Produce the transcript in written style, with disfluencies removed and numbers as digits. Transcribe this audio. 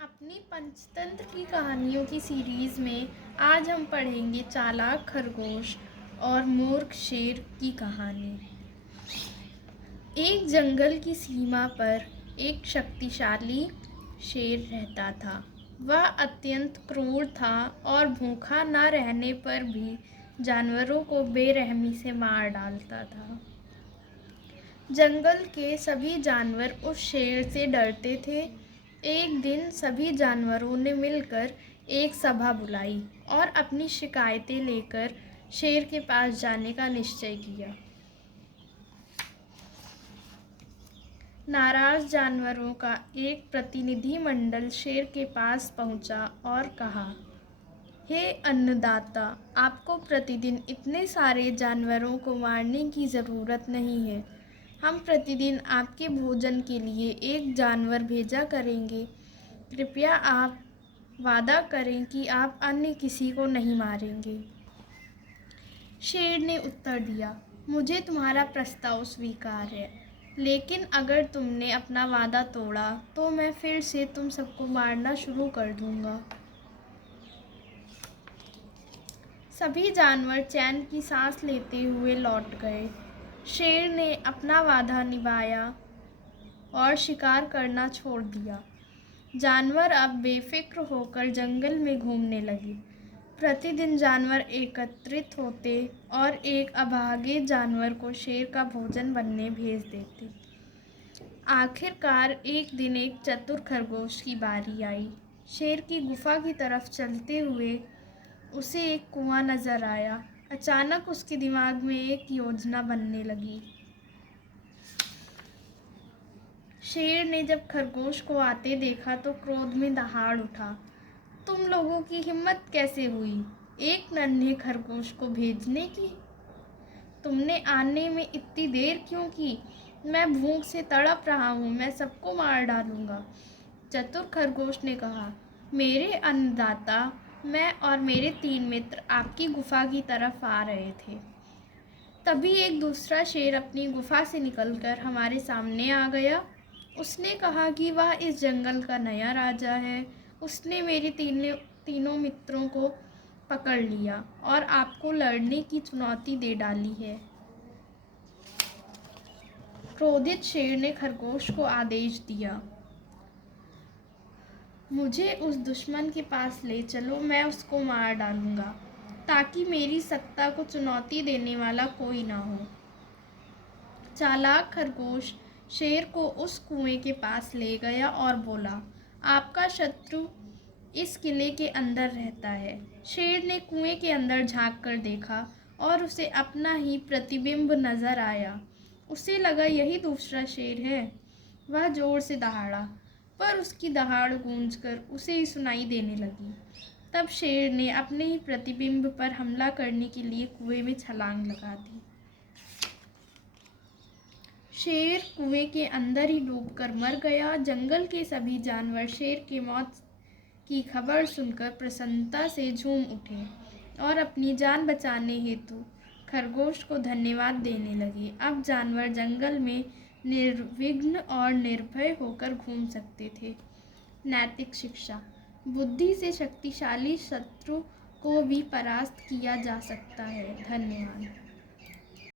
अपनी पंचतंत्र की कहानियों की सीरीज़ में आज हम पढ़ेंगे चालाक खरगोश और मूर्ख शेर की कहानी। एक जंगल की सीमा पर एक शक्तिशाली शेर रहता था। वह अत्यंत क्रूर था और भूखा न रहने पर भी जानवरों को बेरहमी से मार डालता था। जंगल के सभी जानवर उस शेर से डरते थे। एक दिन सभी जानवरों ने मिलकर एक सभा बुलाई और अपनी शिकायतें लेकर शेर के पास जाने का निश्चय किया। नाराज जानवरों का एक प्रतिनिधिमंडल शेर के पास पहुंचा और कहा, हे अन्नदाता, आपको प्रतिदिन इतने सारे जानवरों को मारने की ज़रूरत नहीं है। हम प्रतिदिन आपके भोजन के लिए एक जानवर भेजा करेंगे। कृपया आप वादा करें कि आप अन्य किसी को नहीं मारेंगे। शेर ने उत्तर दिया, मुझे तुम्हारा प्रस्ताव स्वीकार है, लेकिन अगर तुमने अपना वादा तोड़ा तो मैं फिर से तुम सबको मारना शुरू कर दूंगा। सभी जानवर चैन की सांस लेते हुए लौट गए। शेर ने अपना वादा निभाया और शिकार करना छोड़ दिया। जानवर अब बेफिक्र होकर जंगल में घूमने लगे। प्रतिदिन जानवर एकत्रित होते और एक अभागे जानवर को शेर का भोजन बनने भेज देते। आखिरकार एक दिन एक चतुर खरगोश की बारी आई। शेर की गुफा की तरफ चलते हुए उसे एक कुआं नजर आया। अचानक उसके दिमाग में एक योजना बनने लगी। शेर ने जब खरगोश को आते देखा तो क्रोध में दहाड़ उठा। तुम लोगों की हिम्मत कैसे हुई एक नन्हे खरगोश को भेजने की? तुमने आने में इतनी देर क्यों की? मैं भूख से तड़प रहा हूँ, मैं सबको मार डालूंगा। चतुर खरगोश ने कहा, मेरे अन्नदाता, मैं और मेरे 3 मित्र आपकी गुफा की तरफ आ रहे थे। तभी एक दूसरा शेर अपनी गुफा से निकलकर हमारे सामने आ गया। उसने कहा कि वह इस जंगल का नया राजा है। उसने मेरे तीनों मित्रों को पकड़ लिया और आपको लड़ने की चुनौती दे डाली है। क्रोधित शेर ने खरगोश को आदेश दिया, मुझे उस दुश्मन के पास ले चलो, मैं उसको मार डालूंगा ताकि मेरी सत्ता को चुनौती देने वाला कोई ना हो। चालाक खरगोश शेर को उस कुएं के पास ले गया और बोला, आपका शत्रु इस किले के अंदर रहता है। शेर ने कुएं के अंदर झांक कर देखा और उसे अपना ही प्रतिबिंब नजर आया। उसे लगा यही दूसरा शेर है। वह जोर से दहाड़ा, पर उसकी दहाड़ गूंजकर उसे ही सुनाई देने लगी। तब शेर ने अपने ही प्रतिबिंब पर हमला करने के लिए कुएं में छलांग लगा दी। शेर कुएं के अंदर ही डूबकर मर गया। जंगल के सभी जानवर शेर की मौत की खबर सुनकर प्रसन्नता से झूम उठे और अपनी जान बचाने हेतु खरगोश को धन्यवाद देने लगे। अब जानवर जंगल में निर्विघ्न और निर्भय होकर घूम सकते थे। नैतिक शिक्षा, बुद्धि से शक्तिशाली शत्रु को भी परास्त किया जा सकता है। धन्यवाद।